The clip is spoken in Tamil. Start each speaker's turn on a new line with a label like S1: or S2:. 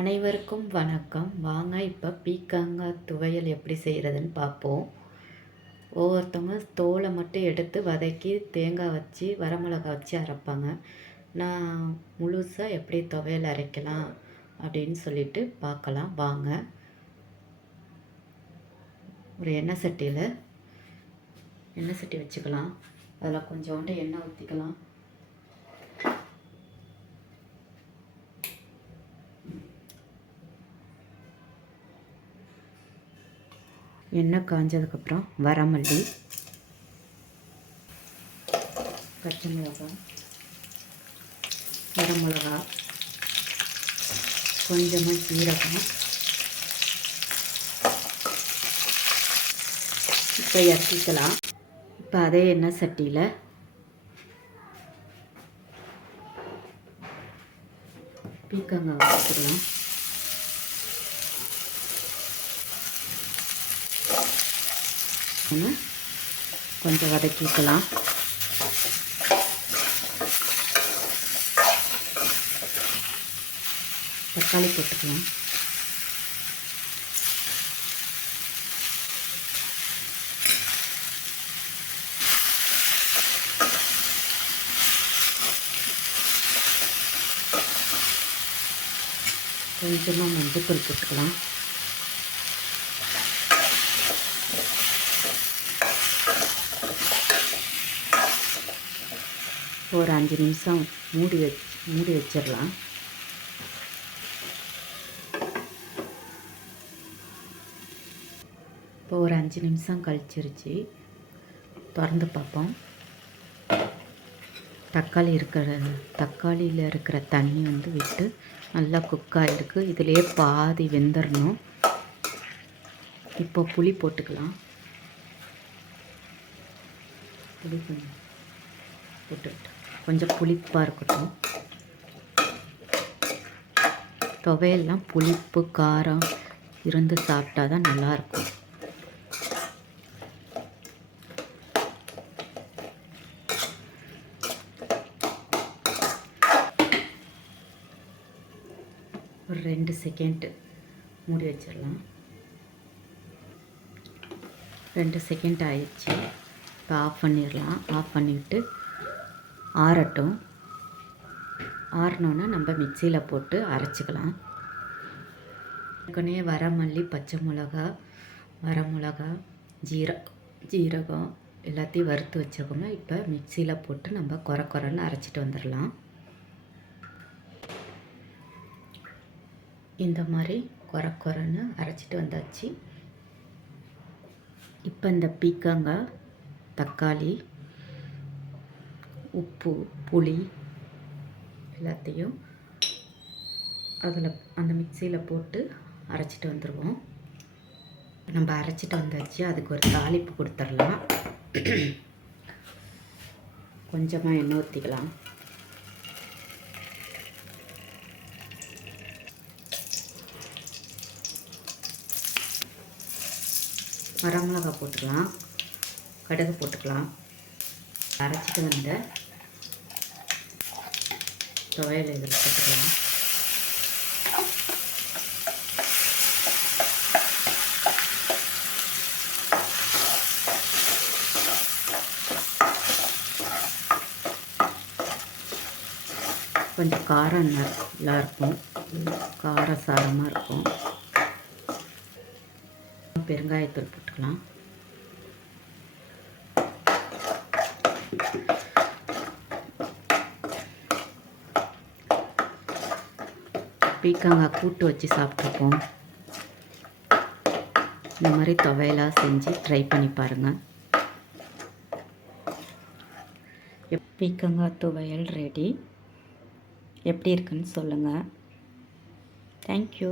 S1: அனைவருக்கும் வணக்கம். வாங்க இப்போ பீக்கங்காய் துவையல் எப்படி செய்கிறதுன்னு பார்ப்போம். ஒவ்வொருத்தவங்க தோலை மட்டும் எடுத்து வதக்கி தேங்காய் வச்சு வரமிளகா வச்சு அரைப்பாங்க. நான் முழுசாக எப்படி துவையல் அரைக்கலாம் அப்படின்னு சொல்லிட்டு பார்க்கலாம். வாங்க. ஒரு எண்ணெய் சட்டியில் எண்ணெய் சட்டி வச்சுக்கலாம். அதில் கொஞ்சோண்டு எண்ணெய் ஊற்றிக்கலாம் எண்ணெய் காஞ்சதுக்கப்புறம் வரமல்லி பச்சை மிளகாய் வரமிளகா கொஞ்சமாக சீரகம். இப்போ இறக்கிக்கலாம். இப்போ அதே எண்ணெய் சட்டியில் பீக்கங்காய் வச்சுக்கலாம் நம்ம கொஞ்சம் வதக்கிக்கலாம். தக்காளி போட்டுக்கலாம். கொஞ்சமாக மஞ்சள் போட்டுக்கலாம். ஒரு அஞ்சு நிமிஷம் மூடி வச் மூடி வச்சிடலாம். இப்போ ஒரு அஞ்சு நிமிஷம் கழிச்சிருச்சு. திறந்து பார்ப்போம். தக்காளி இருக்கிற தக்காளியில் இருக்கிற தண்ணி வந்து விட்டு நல்லா குக் ஆகிருக்கு இதிலே பாதி வெந்துடணும் இப்போ புளி போட்டுக்கலாம். புளி கொஞ்சம் கொஞ்சம் புளிப்பாக இருக்கட்டும். துவையெல்லாம் புளிப்பு காரம் இருந்து சாப்பிட்டா தான் நல்லாயிருக்கும் ஒரு ரெண்டு செகண்ட் மூடி வச்சிடலாம். ரெண்டு செகண்ட் ஆயிடுச்சு. இப்போ ஆஃப் பண்ணிடலாம். ஆஃப் பண்ணிவிட்டு ஆறட்டும். ஆறினோன்னா நம்ம மிக்சியில் போட்டு அரைச்சிக்கலாம். ஏற்கனவே வரமல்லி பச்சை மிளகா வரமிளகா ஜீரகம் ஜீரகம் எல்லாத்தையும் வறுத்து வச்சுருக்கோங்க இப்போ மிக்சியில் போட்டு நம்ம குறை குறைன்னு அரைச்சிட்டு வந்துடலாம். இந்த மாதிரி குறை குறைன்னு அரைச்சிட்டு வந்தாச்சு. இப்போ இந்த பீக்கங்காய் தக்காளி உப்பு புளி எல்லாத்தையும் அதில் அந்த மிக்சியில் போட்டு அரைச்சிட்டு வந்துடுவோம் நம்ம அரைச்சிட்டு வந்தாச்சு. அதுக்கு ஒரு தாளிப்பு கொடுத்துடலாம். கொஞ்சமாக எண்ணெய் ஊற்றிக்கலாம் வரமிளகா போட்டுக்கலாம். கடுகு போட்டுக்கலாம். அரைச்சிட்டு வந்த துவையல் இதில் போட்டுக்கலாம் கொஞ்சம் காரம் நல்லா இருக்கும். கார சாரமாக இருக்கும். பெருங்காயத்தூள் போட்டுக்கலாம். பீக்கங்காய் கூட்டு வச்சு சாப்பிட்ருப்போம் இந்த மாதிரி துவையலாக செஞ்சு ட்ரை பண்ணி பாருங்கள் பீக்கங்காய் துவையல் ரெடி எப்படி இருக்குன்னு சொல்லுங்கள் தேங்க்யூ